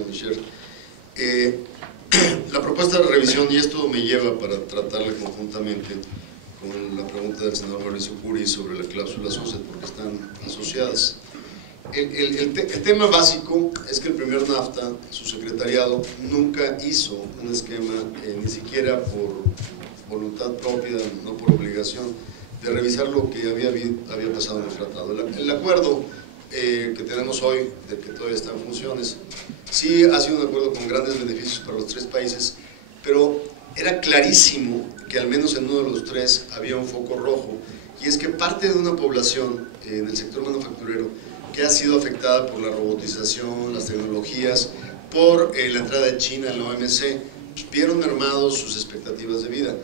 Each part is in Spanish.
Michelle. La propuesta de revisión, y esto me lleva para tratarla conjuntamente con la pregunta del senador Mauricio Curi sobre la cláusula sunset, porque están asociadas. El tema básico es que el primer NAFTA, su secretariado, nunca hizo un esquema, ni siquiera por voluntad propia, no por obligación, de revisar lo que había pasado en el tratado. El acuerdo que tenemos hoy, del que todavía está en funciones, sí ha sido un acuerdo con grandes beneficios para los tres países, pero era clarísimo que al menos en uno de los tres había un foco rojo, y es que parte de una población en el sector manufacturero que ha sido afectada por la robotización, las tecnologías, por la entrada de China en la OMC, vieron mermados sus expectativas de vida.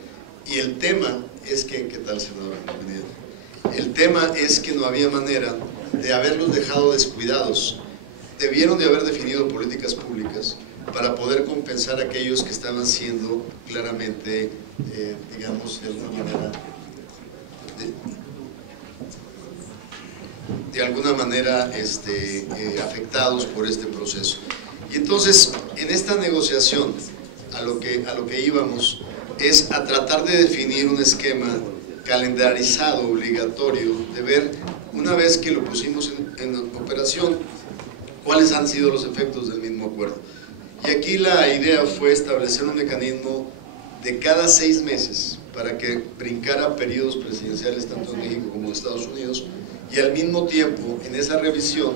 Y el tema es que, ¿qué tal, senadora? El tema es que no había manera de haberlos dejado descuidados. Debieron de haber definido políticas públicas para poder compensar a aquellos que estaban siendo claramente, digamos, de alguna manera, afectados por este proceso. Y entonces, en esta negociación, a lo que íbamos es a tratar de definir un esquema calendarizado, obligatorio, de ver, una vez que lo pusimos en operación, cuáles han sido los efectos del mismo acuerdo. Y aquí la idea fue establecer un mecanismo de cada 6 meses para que brincara periodos presidenciales tanto en México como en Estados Unidos, y al mismo tiempo, en esa revisión,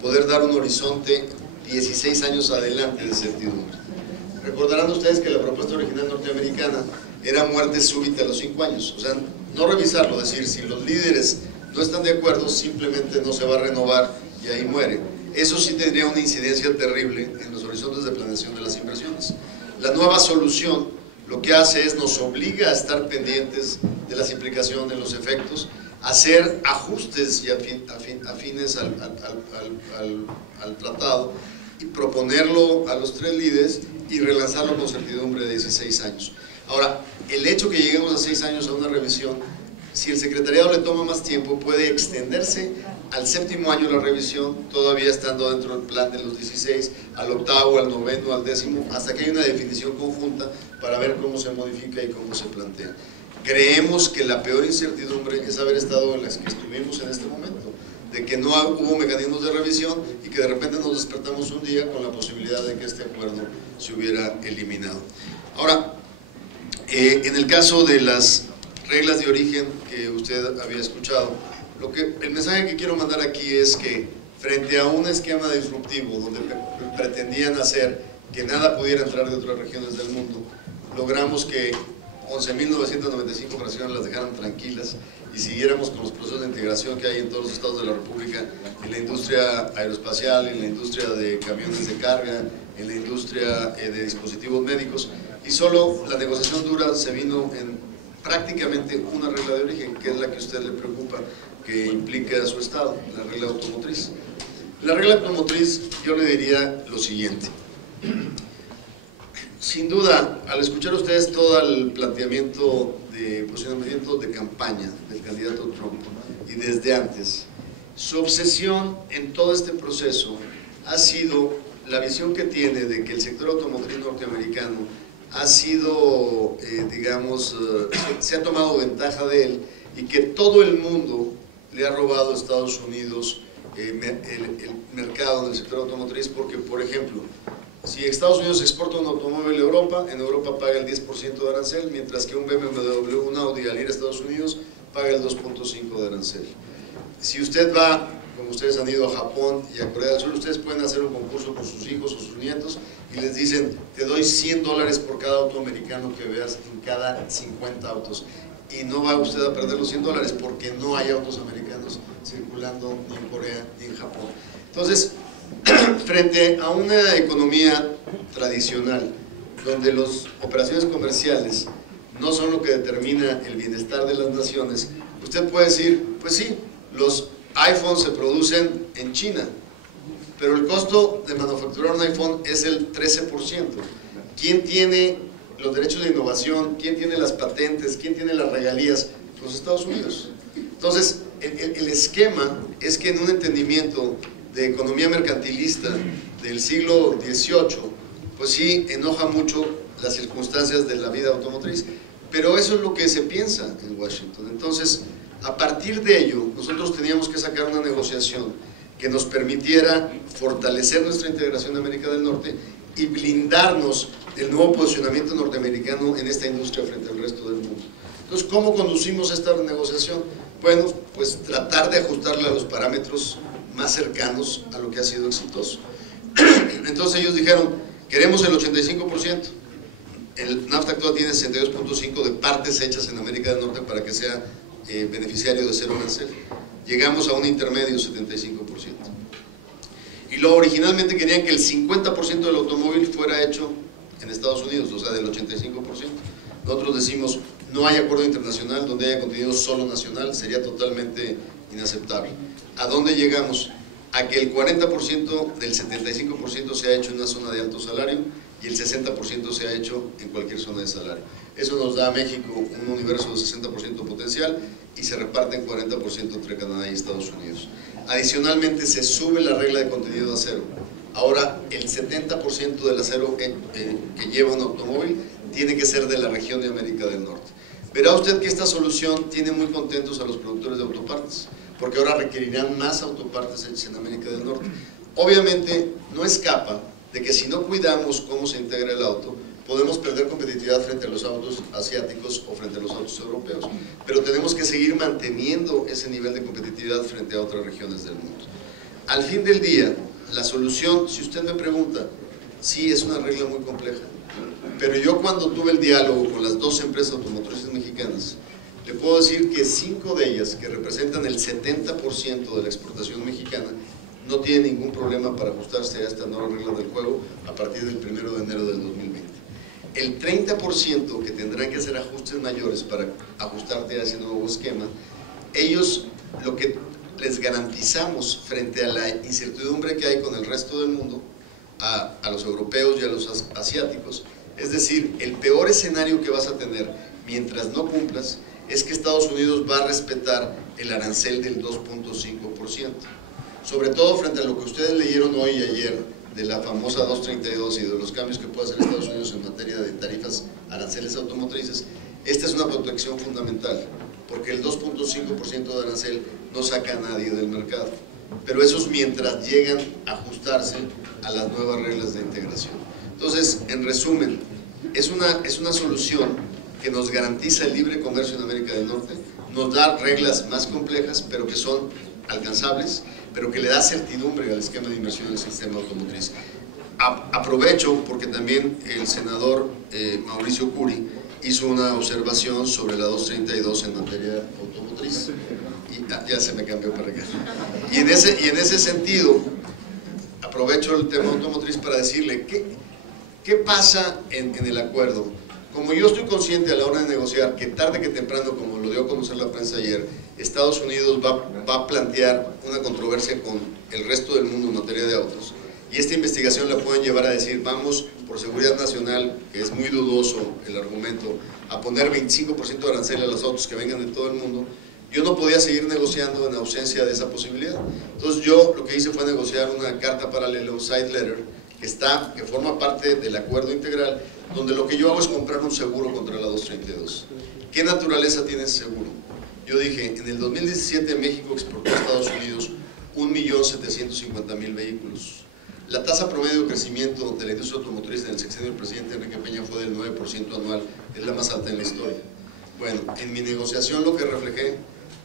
poder dar un horizonte 16 años adelante de certidumbre. Recordarán ustedes que la propuesta original norteamericana era muerte súbita a los 5 años, o sea, no revisarlo, decir, si los líderes no están de acuerdo, simplemente no se va a renovar y ahí muere. Eso sí tendría una incidencia terrible en los horizontes de planeación de las inversiones. La nueva solución lo que hace es nos obliga a estar pendientes de las implicaciones, los efectos, hacer ajustes y afines al tratado y proponerlo a los 3 líderes y relanzarlo con certidumbre de 16 años. Ahora, el hecho que lleguemos a 6 años a una revisión, si el secretariado le toma más tiempo, puede extenderse al 7º año la revisión, todavía estando dentro del plan de los 16, al 8º, al 9º, al 10º, hasta que hay una definición conjunta para ver cómo se modifica y cómo se plantea. Creemos que la peor incertidumbre es haber estado en las que estuvimos en este momento, de que no hubo mecanismos de revisión y que de repente nos despertamos un día con la posibilidad de que este acuerdo se hubiera eliminado. Ahora, en el caso de las reglas de origen que usted había escuchado, el mensaje que quiero mandar aquí es que frente a un esquema disruptivo donde pretendían hacer que nada pudiera entrar de otras regiones del mundo, logramos que 11.995 operaciones las dejaran tranquilas y siguiéramos con los procesos de integración que hay en todos los estados de la República, en la industria aeroespacial, en la industria de camiones de carga, en la industria de dispositivos médicos, y solo la negociación dura se vino en prácticamente una regla de origen, que es la que a usted le preocupa, que implica a su estado, la regla automotriz. La regla automotriz, yo le diría lo siguiente. Sin duda, al escuchar ustedes todo el planteamiento de posicionamiento de campaña del candidato Trump, y desde antes, su obsesión en todo este proceso ha sido la visión que tiene de que el sector automotriz norteamericano ha sido, se ha tomado ventaja de él, y que todo el mundo le ha robado a Estados Unidos el mercado del sector automotriz, porque, por ejemplo, si Estados Unidos exporta un automóvil a Europa, en Europa paga el 10% de arancel, mientras que un BMW, un Audi, al ir a Estados Unidos, paga el 2.5% de arancel. Si usted va, como ustedes han ido a Japón y a Corea del Sur, ustedes pueden hacer un concurso con sus hijos o sus nietos y les dicen, te doy $100 por cada auto americano que veas en cada 50 autos. Y no va usted a perder los $100 porque no hay autos americanos circulando ni en Corea ni en Japón. Entonces, frente a una economía tradicional, donde las operaciones comerciales no son lo que determina el bienestar de las naciones, usted puede decir, pues sí, los iPhones se producen en China, pero el costo de manufacturar un iPhone es el 13%. ¿Quién tiene los derechos de innovación? ¿Quién tiene las patentes? ¿Quién tiene las regalías? Los Estados Unidos. Entonces, el esquema es que en un entendimiento de economía mercantilista del siglo XVIII, pues sí enoja mucho las circunstancias de la vida automotriz, pero eso es lo que se piensa en Washington. Entonces, a partir de ello, nosotros teníamos que sacar una negociación que nos permitiera fortalecer nuestra integración de América del Norte y blindarnos del nuevo posicionamiento norteamericano en esta industria frente al resto del mundo. Entonces, ¿cómo conducimos esta negociación? Bueno, pues tratar de ajustarla a los parámetros más cercanos a lo que ha sido exitoso. Entonces ellos dijeron, queremos el 85%, el NAFTA actual tiene 62.5% de partes hechas en América del Norte para que sea beneficiario de cero arancel. Llegamos a un intermedio 75%. Y luego originalmente querían que el 50% del automóvil fuera hecho en Estados Unidos, o sea, del 85%. Nosotros decimos, no hay acuerdo internacional donde haya contenido solo nacional, sería totalmente inaceptable. ¿A dónde llegamos? A que el 40% del 75% se ha hecho en una zona de alto salario y el 60% se ha hecho en cualquier zona de salario. Eso nos da a México un universo de 60% potencial y se reparte en 40% entre Canadá y Estados Unidos. Adicionalmente se sube la regla de contenido de acero. Ahora el 70% del acero que lleva un automóvil tiene que ser de la región de América del Norte. Verá usted que esta solución tiene muy contentos a los productores de autopartes, porque ahora requerirán más autopartes hechas en América del Norte. Obviamente no escapa de que si no cuidamos cómo se integra el auto, podemos perder competitividad frente a los autos asiáticos o frente a los autos europeos, pero tenemos que seguir manteniendo ese nivel de competitividad frente a otras regiones del mundo. Al fin del día, la solución, si usted me pregunta, sí es una regla muy compleja, pero yo cuando tuve el diálogo con las dos empresas automotrices mexicanas, le puedo decir que 5 de ellas, que representan el 70% de la exportación mexicana, no tienen ningún problema para ajustarse a esta nueva regla del juego a partir del 1 de enero del 2020. El 30% que tendrán que hacer ajustes mayores para ajustarte a ese nuevo esquema, ellos lo que les garantizamos frente a la incertidumbre que hay con el resto del mundo, a los europeos y a los asiáticos, es decir, el peor escenario que vas a tener mientras no cumplas es que Estados Unidos va a respetar el arancel del 2.5%. Sobre todo frente a lo que ustedes leyeron hoy y ayer de la famosa 232 y de los cambios que puede hacer Estados Unidos en materia de tarifas aranceles automotrices, esta es una protección fundamental, porque el 2.5% de arancel no saca a nadie del mercado. Pero eso es mientras llegan a ajustarse a las nuevas reglas de integración. Entonces, en resumen, es una solución que nos garantiza el libre comercio en América del Norte, nos da reglas más complejas, pero que son alcanzables, pero que le da certidumbre al esquema de inversión del sistema automotriz. Aprovecho porque también el senador Mauricio Curi hizo una observación sobre la 232 en materia automotriz y ya se me cambió para acá. Y en ese sentido, aprovecho el tema automotriz para decirle ¿qué pasa en el acuerdo? Como yo estoy consciente a la hora de negociar que tarde que temprano, como lo dio a conocer la prensa ayer, Estados Unidos va a plantear una controversia con el resto del mundo en materia de autos, y esta investigación la pueden llevar a decir, vamos por seguridad nacional, que es muy dudoso el argumento, a poner 25% de arancel a los autos que vengan de todo el mundo. Yo no podía seguir negociando en ausencia de esa posibilidad. Entonces yo lo que hice fue negociar una carta paralela, un side letter, que forma parte del acuerdo integral, donde lo que yo hago es comprar un seguro contra la 232. ¿Qué naturaleza tiene ese seguro? Yo dije, en el 2017 México exportó a Estados Unidos 1.750.000 vehículos. La tasa promedio de crecimiento de la industria automotriz en el sexenio del presidente Enrique Peña fue del 9% anual, es la más alta en la historia. Bueno, en mi negociación lo que reflejé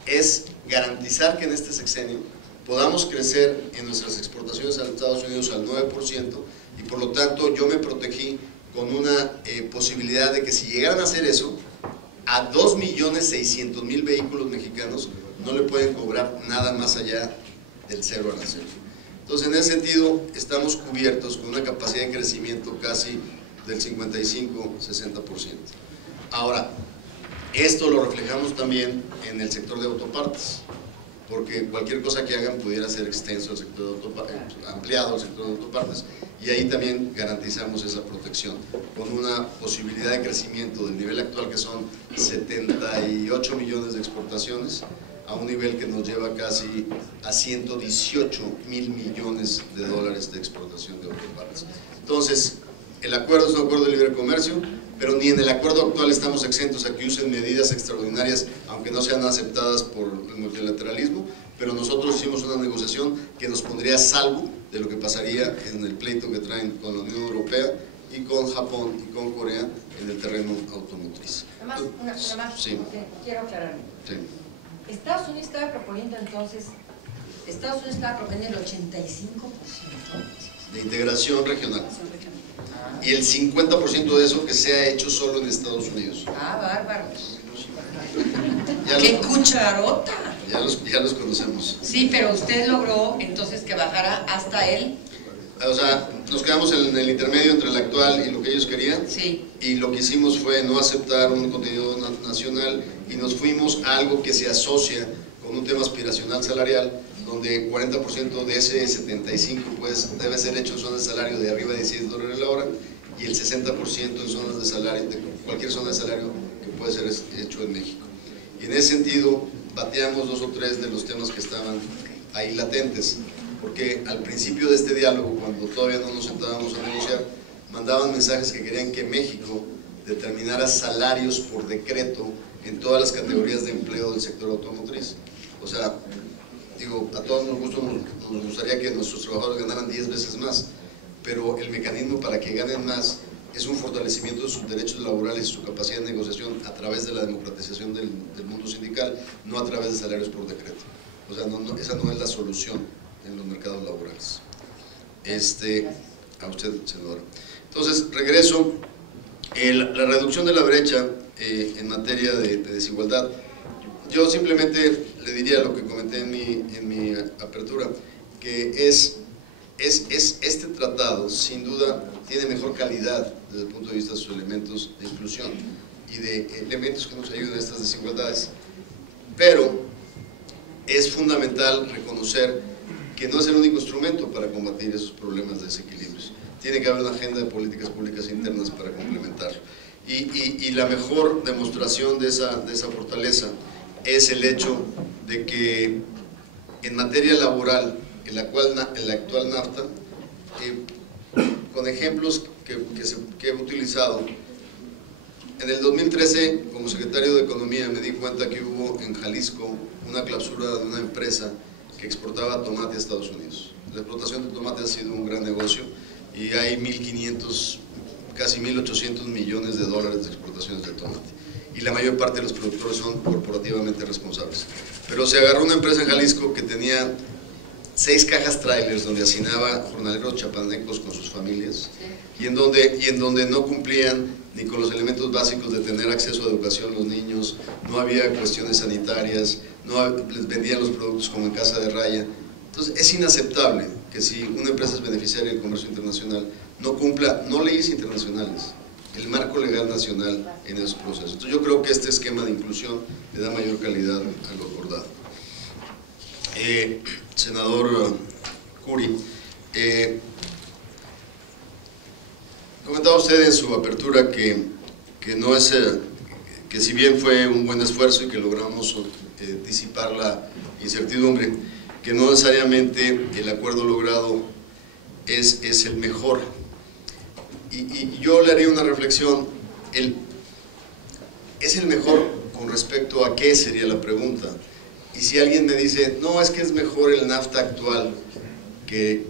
es garantizar que en este sexenio podamos crecer en nuestras exportaciones a Estados Unidos al 9%, y por lo tanto yo me protegí con una posibilidad de que si llegaran a hacer eso, a 2.600.000 vehículos mexicanos no le pueden cobrar nada más allá del cero arancel. Entonces, en ese sentido, estamos cubiertos con una capacidad de crecimiento casi del 55-60%. Ahora, esto lo reflejamos también en el sector de autopartes, porque cualquier cosa que hagan pudiera ser extenso al sector de autopartes, ampliado al sector de autopartes, y ahí también garantizamos esa protección, con una posibilidad de crecimiento del nivel actual, que son 78 millones de exportaciones, a un nivel que nos lleva casi a 118 mil millones de dólares de exportación de autopartes. Entonces, el acuerdo es un acuerdo de libre comercio, pero ni en el acuerdo actual estamos exentos a que usen medidas extraordinarias, aunque no sean aceptadas por el multilateralismo, pero nosotros hicimos una negociación que nos pondría a salvo de lo que pasaría en el pleito que traen con la Unión Europea y con Japón y con Corea en el terreno automotriz. Nada más, una más, sí. Quiero aclararme. Sí. Estados Unidos estaba proponiendo entonces, el 85% De integración regional. Y el 50% de eso que se ha hecho solo en Estados Unidos. Ah, bárbaros. ¡Qué cucharota! Ya los conocemos. Sí, pero usted logró entonces que bajara hasta él. O sea, nos quedamos en el intermedio entre el actual y lo que ellos querían. Sí. Y lo que hicimos fue no aceptar un contenido nacional y nos fuimos a algo que se asocia con un tema aspiracional salarial, donde 40% de ese 75 pues debe ser hecho en zonas de salario de arriba de $16 la hora y el 60% en zonas de salario, de cualquier zona de salario que puede ser hecho en México. Y en ese sentido bateamos 2 o 3 de los temas que estaban ahí latentes, porque al principio de este diálogo, cuando todavía no nos sentábamos a negociar, mandaban mensajes que querían que México determinara salarios por decreto en todas las categorías de empleo del sector automotriz. O sea, digo, a todos nos gustaría que nuestros trabajadores ganaran 10 veces más, pero el mecanismo para que ganen más es un fortalecimiento de sus derechos laborales y su capacidad de negociación a través de la democratización del mundo sindical, no a través de salarios por decreto. O sea, esa no es la solución en los mercados laborales. A usted, senadora. Entonces, regreso. La reducción de la brecha en materia de desigualdad, yo simplemente le diría lo que comenté en mi apertura, que este tratado sin duda tiene mejor calidad desde el punto de vista de sus elementos de inclusión y de elementos que nos ayuden a estas desigualdades, pero es fundamental reconocer que no es el único instrumento para combatir esos problemas de desequilibrios. Tiene que haber una agenda de políticas públicas internas para complementarlo. Y la mejor demostración de esa fortaleza es el hecho de que en materia laboral, el actual NAFTA, con ejemplos que he utilizado, en el 2013, como secretario de Economía, me di cuenta que hubo en Jalisco una clausura de una empresa que exportaba tomate a Estados Unidos. La exportación de tomate ha sido un gran negocio y hay 1.500, casi 1.800 millones de dólares de exportaciones de tomate. Y la mayor parte de los productores son corporativamente responsables. Pero se agarró una empresa en Jalisco que tenía 6 cajas trailers donde hacinaba jornaleros chapanecos con sus familias y en donde no cumplían ni con los elementos básicos de tener acceso a educación los niños, no había cuestiones sanitarias, no les vendían los productos como en casa de raya. Entonces es inaceptable que si una empresa es beneficiaria del comercio internacional no cumpla, no leyes internacionales, el marco legal nacional en esos procesos. Entonces yo creo que este esquema de inclusión le da mayor calidad a lo acordado. Senador Curi, comentaba usted en su apertura que si bien fue un buen esfuerzo y que logramos disipar la incertidumbre, que no necesariamente el acuerdo logrado es el mejor. Y yo le haría una reflexión, ¿es el mejor con respecto a qué? Sería la pregunta. Y si alguien me dice, no, es que es mejor el NAFTA actual que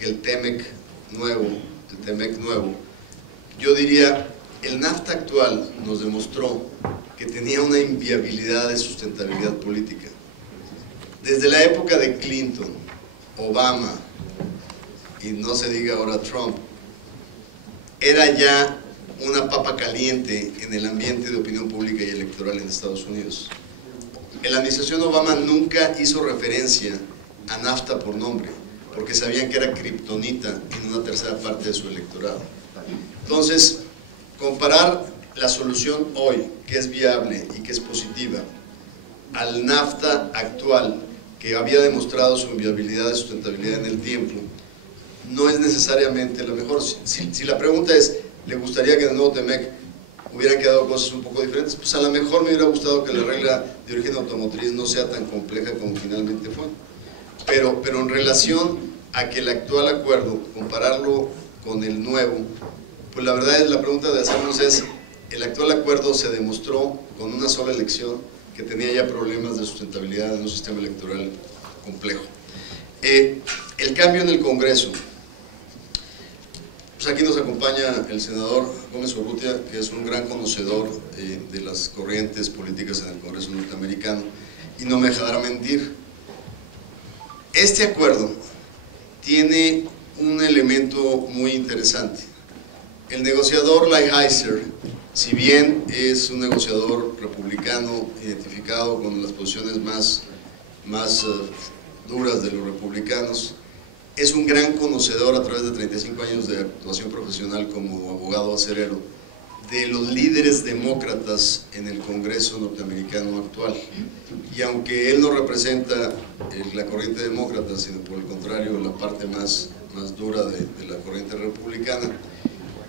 el TEMEC nuevo, yo diría, el NAFTA actual nos demostró que tenía una inviabilidad de sustentabilidad política. Desde la época de Clinton, Obama, y no se diga ahora Trump, era ya una papa caliente en el ambiente de opinión pública y electoral en Estados Unidos. La administración Obama nunca hizo referencia a NAFTA por nombre, porque sabían que era kriptonita en una tercera parte de su electorado. Entonces, comparar la solución hoy, que es viable y que es positiva, al NAFTA actual, que había demostrado su inviabilidad y sustentabilidad en el tiempo, no es necesariamente lo mejor. Si la pregunta es, ¿le gustaría que en el nuevo TEMEC hubieran quedado cosas un poco diferentes. Pues a lo mejor me hubiera gustado que la regla de origen automotriz no sea tan compleja como finalmente fue. Pero en relación a que el actual acuerdo, compararlo con el nuevo, pues la verdad es, la pregunta de hacernos es, el actual acuerdo se demostró con una sola elección que tenía ya problemas de sustentabilidad en un sistema electoral complejo. El cambio en el Congreso. Pues aquí nos acompaña el senador Gómez Urrutia, que es un gran conocedor de las corrientes políticas en el Congreso norteamericano, y no me dejará mentir. Este acuerdo tiene un elemento muy interesante. El negociador Lighthizer, si bien es un negociador republicano identificado con las posiciones más duras de los republicanos, es un gran conocedor a través de 35 años de actuación profesional como abogado acerero de los líderes demócratas en el Congreso norteamericano actual. Y aunque él no representa la corriente demócrata, sino por el contrario la parte más dura de la corriente republicana,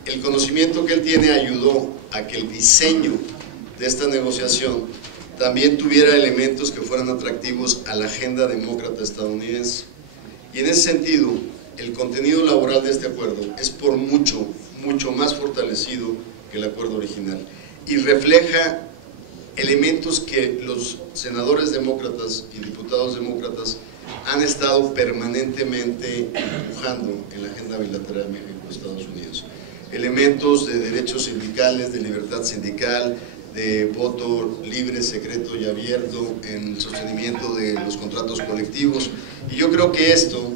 el conocimiento que él tiene ayudó a que el diseño de esta negociación también tuviera elementos que fueran atractivos a la agenda demócrata estadounidense. Y en ese sentido, el contenido laboral de este acuerdo es por mucho más fortalecido que el acuerdo original y refleja elementos que los senadores demócratas y diputados demócratas han estado permanentemente empujando en la agenda bilateral México-Estados Unidos. Elementos de derechos sindicales, de libertad sindical, de voto libre, secreto y abierto, en el sostenimiento de los contratos colectivos. Y yo creo que esto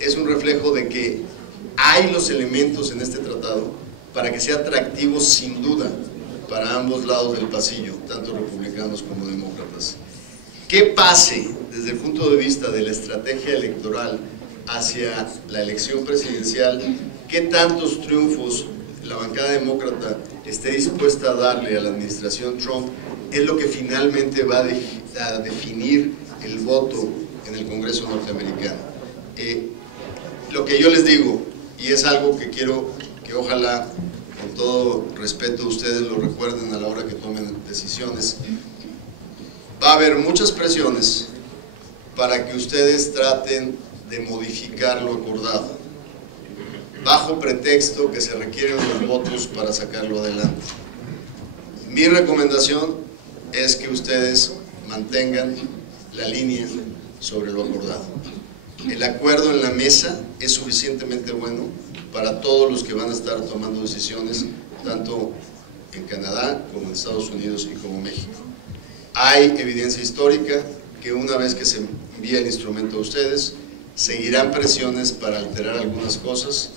es un reflejo de que hay los elementos en este tratado para que sea atractivo sin duda para ambos lados del pasillo, tanto republicanos como demócratas. ¿Qué pase desde el punto de vista de la estrategia electoral hacia la elección presidencial? ¿Qué tantos triunfos la bancada demócrata esté dispuesta a darle a la administración Trump? Es lo que finalmente va a definir el voto en el Congreso norteamericano. Lo que yo les digo, y es algo que quiero que ojalá, con todo respeto, ustedes lo recuerden a la hora que tomen decisiones, va a haber muchas presiones para que ustedes traten de modificar lo acordado, bajo pretexto que se requieren los votos para sacarlo adelante. Mi recomendación es que ustedes mantengan la línea sobre lo acordado. El acuerdo en la mesa es suficientemente bueno para todos los que van a estar tomando decisiones, tanto en Canadá como en Estados Unidos y como México. Hay evidencia histórica que una vez que se envía el instrumento a ustedes, seguirán presiones para alterar algunas cosas.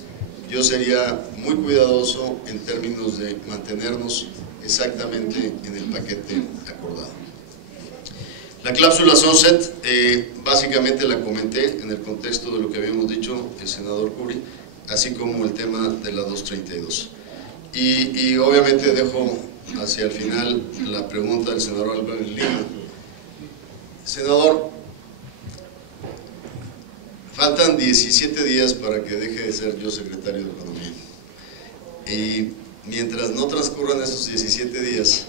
Yo sería muy cuidadoso en términos de mantenernos exactamente en el paquete acordado. La cláusula sunset, básicamente la comenté en el contexto de lo que habíamos dicho el senador Curry, así como el tema de la 232. Y obviamente dejo hacia el final la pregunta del senador Álvarez Lima. Senador, faltan 17 días para que deje de ser yo secretario de Economía. Y mientras no transcurran esos 17 días,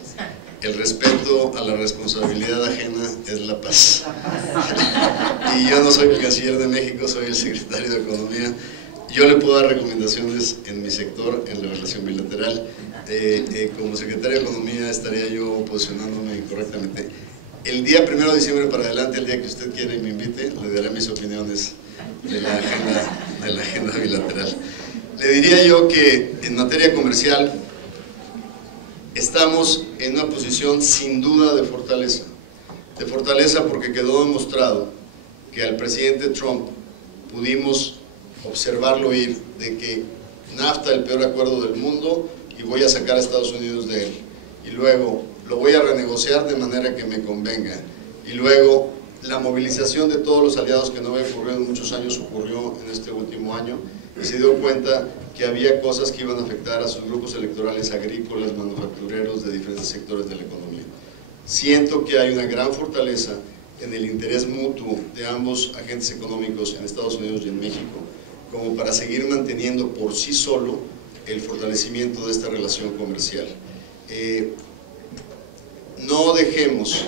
el respeto a la responsabilidad ajena es la paz. Y yo no soy el canciller de México, soy el secretario de Economía. Yo le puedo dar recomendaciones en mi sector, en la relación bilateral. Como secretario de Economía estaría yo posicionándome correctamente. El día 1 de diciembre para adelante, el día que usted quiera y me invite, le daré mis opiniones de la agenda bilateral. Le diría yo que en materia comercial estamos en una posición sin duda de fortaleza porque quedó demostrado que al presidente Trump pudimos observarlo ir de que NAFTA el peor acuerdo del mundo y voy a sacar a Estados Unidos de él, y luego lo voy a renegociar de manera que me convenga, y luego la movilización de todos los aliados que no había ocurrido en muchos años ocurrió en este último año y se dio cuenta que había cosas que iban a afectar a sus grupos electorales agrícolas, manufactureros de diferentes sectores de la economía. Siento que hay una gran fortaleza en el interés mutuo de ambos agentes económicos en Estados Unidos y en México, como para seguir manteniendo por sí solo el fortalecimiento de esta relación comercial. no dejemos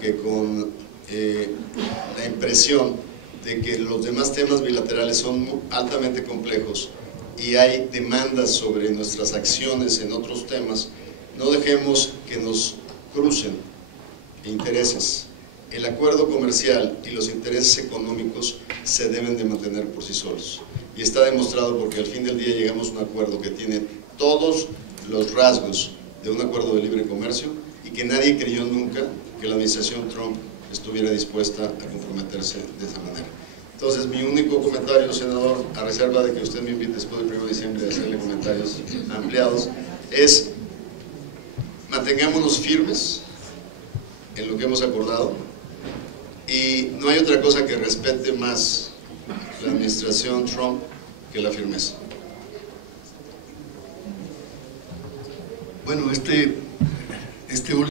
que con la impresión de que los demás temas bilaterales son altamente complejos y hay demandas sobre nuestras acciones en otros temas, no dejemos que nos crucen intereses. El acuerdo comercial y los intereses económicos se deben de mantener por sí solos. Y está demostrado porque al fin del día llegamos a un acuerdo que tiene todos los rasgos de un acuerdo de libre comercio y que nadie creyó nunca que la administración Trump estuviera dispuesta a comprometerse de esa manera. Entonces, mi único comentario, senador, a reserva de que usted me invite después del 1 de diciembre a hacerle comentarios ampliados, es mantengámonos firmes en lo que hemos acordado y no hay otra cosa que respete más la administración Trump que la firmeza. Bueno, este último